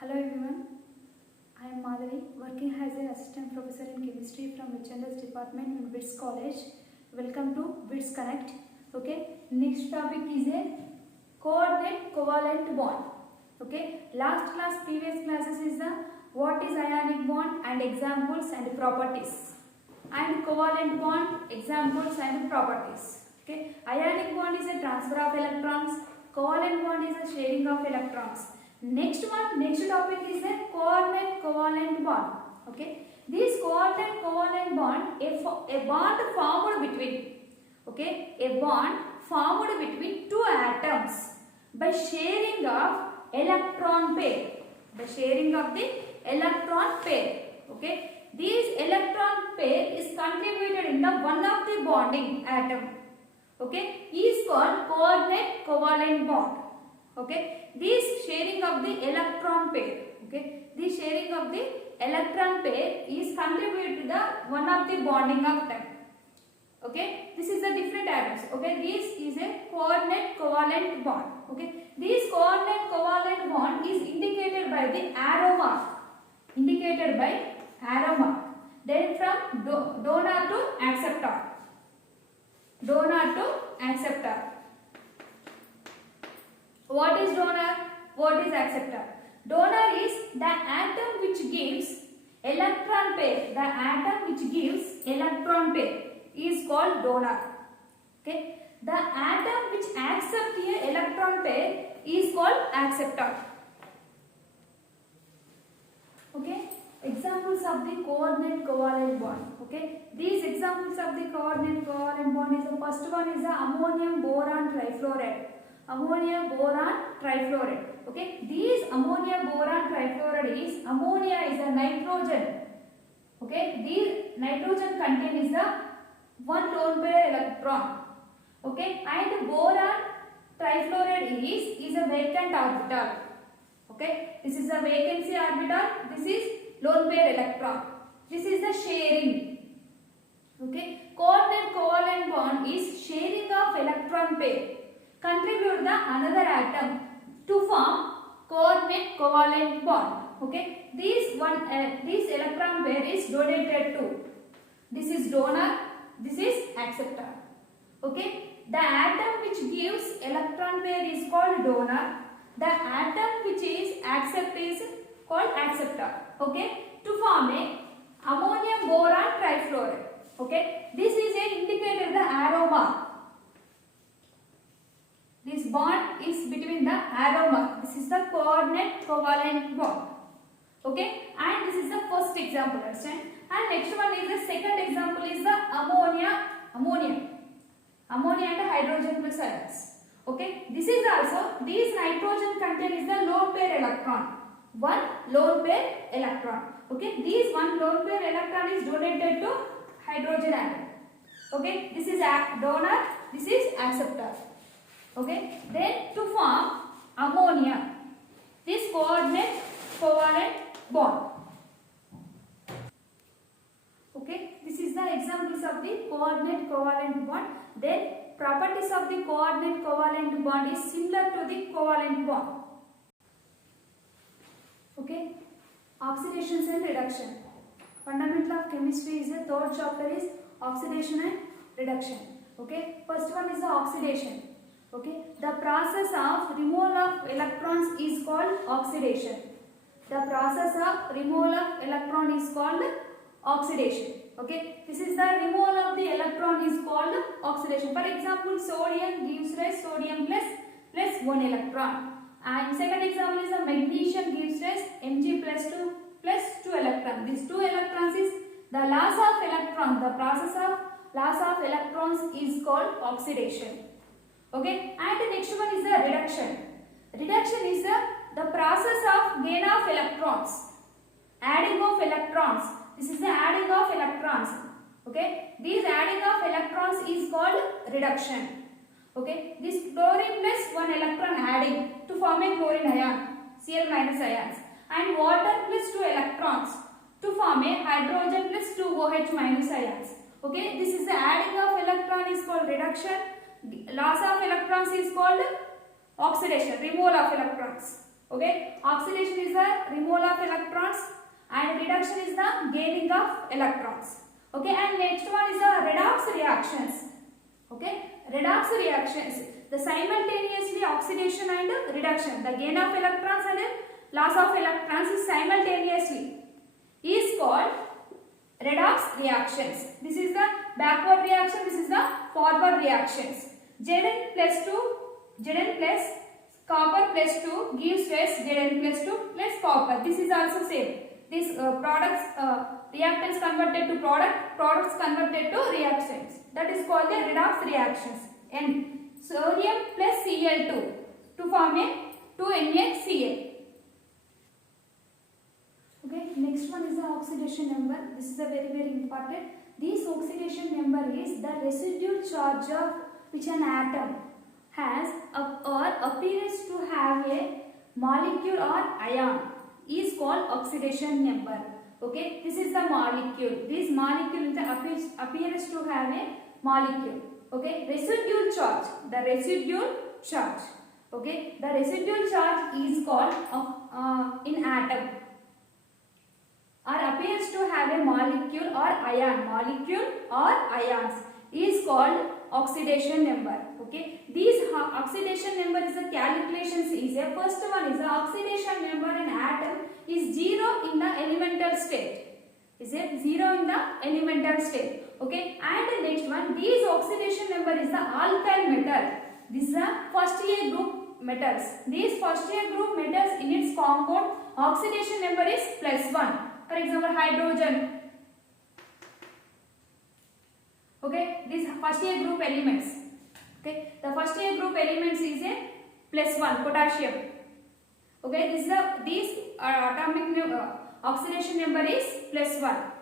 Hello everyone, I am Madhavi, working as an assistant professor in chemistry from HNS department in WITS College. Welcome to WITS Connect. Okay, next topic is a coordinate covalent bond. Okay, last class, previous classes is the what is ionic bond and examples and properties, and covalent bond examples and properties. Okay, ionic bond is a transfer of electrons, covalent bond is a sharing of electrons. Next topic is a coordinate covalent bond. Okay, this coordinate covalent bond, a bond formed between, okay, a bond formed between two atoms by sharing of electron pair, by sharing of the electron pair. Okay, this electron pair is contributed in the one of the bonding atom. Okay, is called coordinate covalent bond. Okay, this sharing of the electron pair, okay, this sharing of the electron pair is contributed to the one of the bonding atom. Okay, this is the different atoms. Okay, this is a coordinate covalent bond. Okay, this coordinate covalent bond is indicated by the arrow mark, indicated by arrow mark. Then from donor to acceptor, donor to acceptor. What is donor? What is acceptor? Donor is the atom which gives electron pair. The atom which gives electron pair is called donor. Okay. The atom which accepts a electron pair is called acceptor. Okay. Examples of the coordinate covalent bond. Okay. These examples of the coordinate covalent bond is the first one is the ammonium boron trifluoride. Ammonia boron trifluoride. Okay, these ammonia boron trifluoride is ammonia is a nitrogen. Okay, these nitrogen contain is the one lone pair electron. Okay, and boron trifluoride is a vacant orbital. Okay, this is a vacancy orbital. This is lone pair electron. This is the sharing. Okay, coordinate covalent bond is sharing of electron pair. Contribute the another atom to form coordinate covalent bond. Okay, this electron pair is donated to. This is donor, this is acceptor. Okay, the atom which gives electron pair is called donor. The atom which is accept is called acceptor. Okay, to form a ammonium boron trifluoride. Okay, this is a indicated the arrow mark. This bond is between the arrow mark. This is the coordinate covalent bond. Okay, and this is the first example, understand? And next one is the second example is the ammonia and hydrogen plus ions. Okay, this is also this nitrogen content is the lone pair electron. One lone pair electron. Okay, this one lone pair electron is donated to hydrogen atom. Okay, this is donor. This is acceptor. Okay, then to form ammonia, this coordinate covalent bond. Okay, this is the examples of the coordinate covalent bond. Then properties of the coordinate covalent bond is similar to the covalent bond. Okay, oxidations and reduction. Fundamental of chemistry is the third chapter is oxidation and reduction. Okay, first one is the oxidation. Okay, the process of removal of electrons is called oxidation. The process of removal of electron is called oxidation. Okay, this is the removal of the electron is called oxidation. For example, sodium gives rise sodium plus 1 electron. And second example is the magnesium gives rise Mg plus 2 electron. These 2 electrons is the loss of electron. The process of loss of electrons is called oxidation. Okay, and the next one is the reduction. Reduction is the process of gain of electrons, adding of electrons. This is the adding of electrons. Okay, this adding of electrons is called reduction. Okay, this chlorine plus 1 electron adding to form a chlorine ion, Cl minus ions, and water plus 2 electrons to form a hydrogen plus 2 OH minus ions. Okay, this is the adding of electron is called reduction. Loss of electrons is called oxidation, removal of electrons. Okay, oxidation is the removal of electrons and reduction is the gaining of electrons. Okay, and next one is the redox reactions. Okay, redox reactions, the simultaneously oxidation and reduction, the gain of electrons and loss of electrons is simultaneously is called redox reactions. This is the backward reaction, this is the forward reactions. Zn plus copper plus 2 gives us Zn plus 2 plus copper. This is also same. This reactants converted to products converted to reactions. That is called the redox reactions. And sodium plus Cl2 to form a 2NaCl. Okay, next one is the oxidation number. This is a very important. This oxidation number is the residual charge of which an atom has or appears to have a molecule or ion is called oxidation number. Okay, this is the molecule. This molecule appears to have a molecule. Okay, residual charge. The residual charge. Okay, the residual charge is called in atom or appears to have a molecule or ion. Molecule or ions is called oxidation number. Okay, these oxidation number is the calculations is a first one is the oxidation number in atom is 0 in the elemental state. Is it 0 in the elemental state? Okay, and the next one, these oxidation number is the alkyl metal. This is the first year group metals. These first year group metals in its compound oxidation number is +1. For example, hydrogen. Okay, these first year group elements. Okay, the first year group elements is a +1 potassium. Okay, these atomic oxidation number is +1.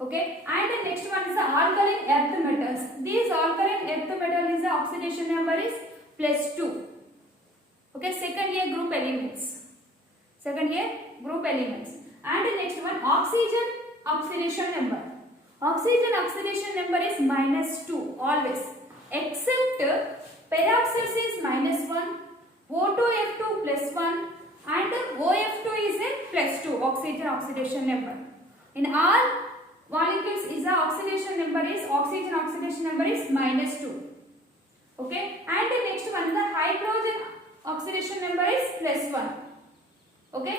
Okay, and the next one is the alkaline earth metals. These alkaline earth metal is the oxidation number is +2. Okay, second year group elements. Second year group elements. And the next one, oxygen oxidation number. Oxygen oxidation number is -2 always, except peroxides is -1, O2F2 +1 and OF2 is a +2 oxygen oxidation number. In all molecules is the oxidation number is -2. Okay, and the next one, the hydrogen oxidation number is +1. Okay,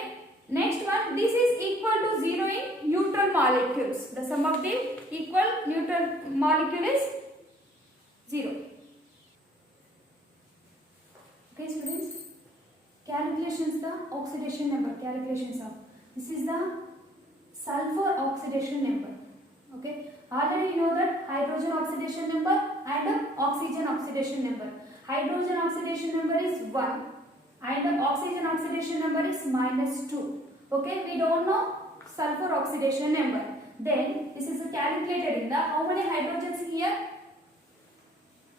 next one, this is equal to 0 in neutral molecules. The sum of the equal neutral molecule is 0. Okay students, calculations the oxidation number, calculations of this is the sulfur oxidation number. Okay, already you know that hydrogen oxidation number and oxygen oxidation number. Hydrogen oxidation number is 1 and oxygen oxidation number is -2. Okay, we don't know sulfur oxidation number. Then this is calculated in the how many hydrogens here?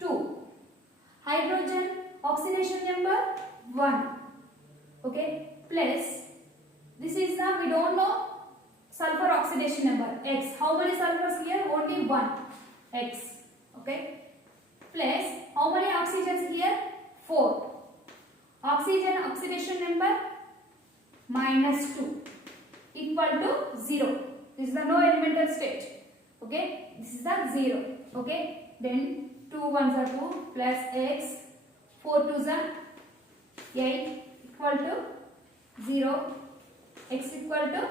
2. Hydrogen oxidation number 1. Okay, plus this is the we don't know sulfur oxidation number X. How many sulfurs here? Only 1. X. Okay, plus how many oxygens here? 4. Oxygen oxidation number -2 equal to 0. This is the no elemental state. Okay, this is the 0. Okay, then 2 1s are 2 plus X, 4 2s are 8 equal to 0. X equal to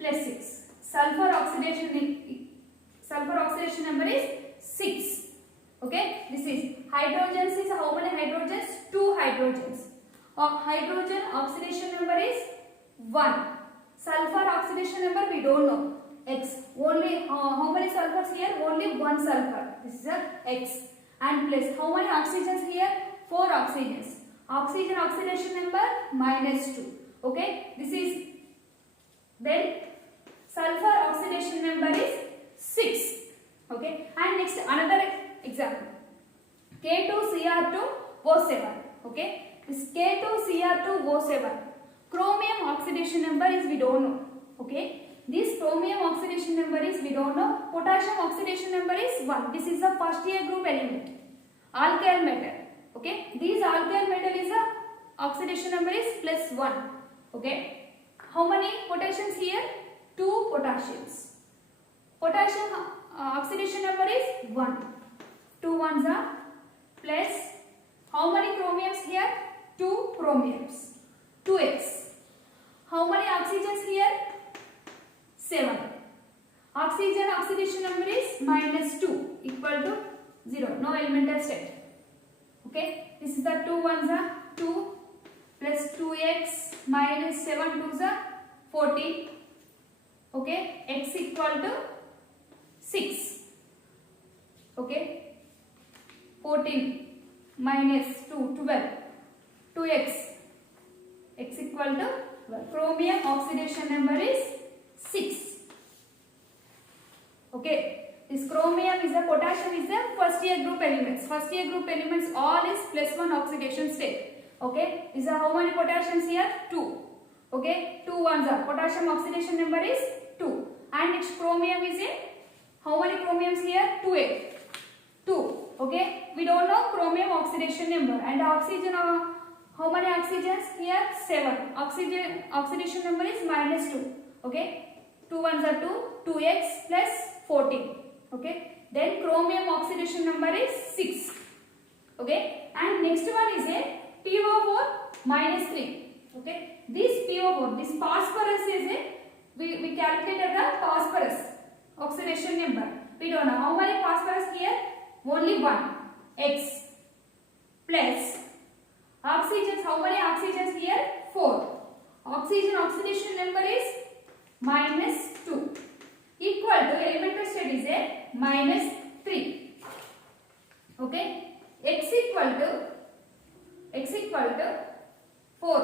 +6. Sulfur oxidation number is 6. Okay, this is hydrogens is how many hydrogens? 2 hydrogens. Hydrogen oxidation number is 1. Sulfur oxidation number we don't know. X. Only how many sulfurs here? Only 1 sulfur. This is a X. And plus how many oxygens here? 4 oxygens. Oxygen oxidation number -2. Okay, this is then sulfur oxidation number is 6. Okay, and next another example, K2Cr2O7. Okay, this K2Cr2O7 chromium oxidation number is we don't know. Okay, this chromium oxidation number is we don't know. Potassium oxidation number is 1. This is the first year group element, alkyl metal. Okay, this alkyl metal is a oxidation number is +1. Okay. How many potassiums here? 2 potassiums. Potassium oxidation number is 1. 2 ones are plus. How many chromiums here? 2 chromiums. 2x. How many oxygens here? 7. Oxygen oxidation number is -2 equal to 0. No elemental state. Okay. This is the 2 ones are 2 plus 2x minus 7 2s are 14. Okay. X equal to 6. Okay. 14 minus 2 12. 2x. X equal to 12. Chromium oxidation number is 6. Okay. This chromium is a potassium is a first year group elements. First year group elements all is +1 oxidation state. Okay. Is how many potassiums here? 2. Okay. 2 ones are potassium oxidation number is 2. And its chromium is a how many chromiums here? 2. 2. Okay. We don't know chromium oxidation number. And oxygen how many oxygens here? 7. Oxidation number is -2. Okay. 2 ones are 2. 2x plus 14. Okay. Then chromium oxidation number is 6. Okay. And next one is a PO4 -3. Okay. This PO4, this phosphorus is a we calculated the phosphorus oxidation number. We don't know how many phosphorus here. Only 1. X plus oxygens. How many oxygens here? 4. Oxygen oxidation number is -2 equal to elemental state is a -3. Okay. X equal to 4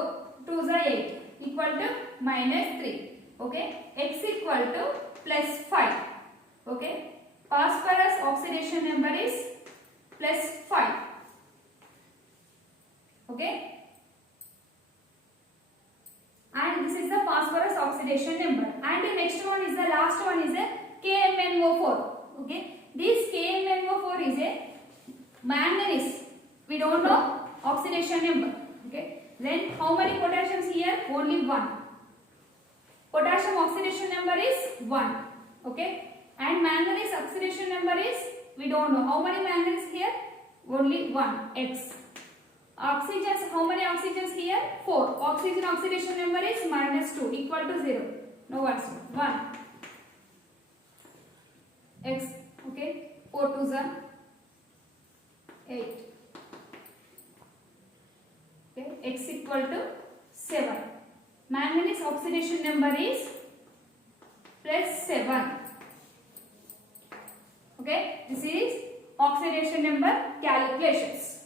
2s are 8 equal to -3. Okay. X equal to +5. Okay. Phosphorus oxidation number is +5. Okay. And this is the phosphorus oxidation number. And the next one is the last one is a KMnO4. Okay. This KMnO4 is a manganese. We don't know oxidation number. Okay. Then how many potassiums here? Only 1. Potassium oxidation number is 1. Okay. And manganese oxidation number is we don't know. How many manganese here? Only 1. X. Oxygens, how many oxygens here? 4. Oxygen oxidation number is -2 equal to 0. No answer. 1. X. Okay. 4 2s are 8. Okay. X equal to 7. Manganese oxidation number is +7. Okay. This is oxidation number calculations.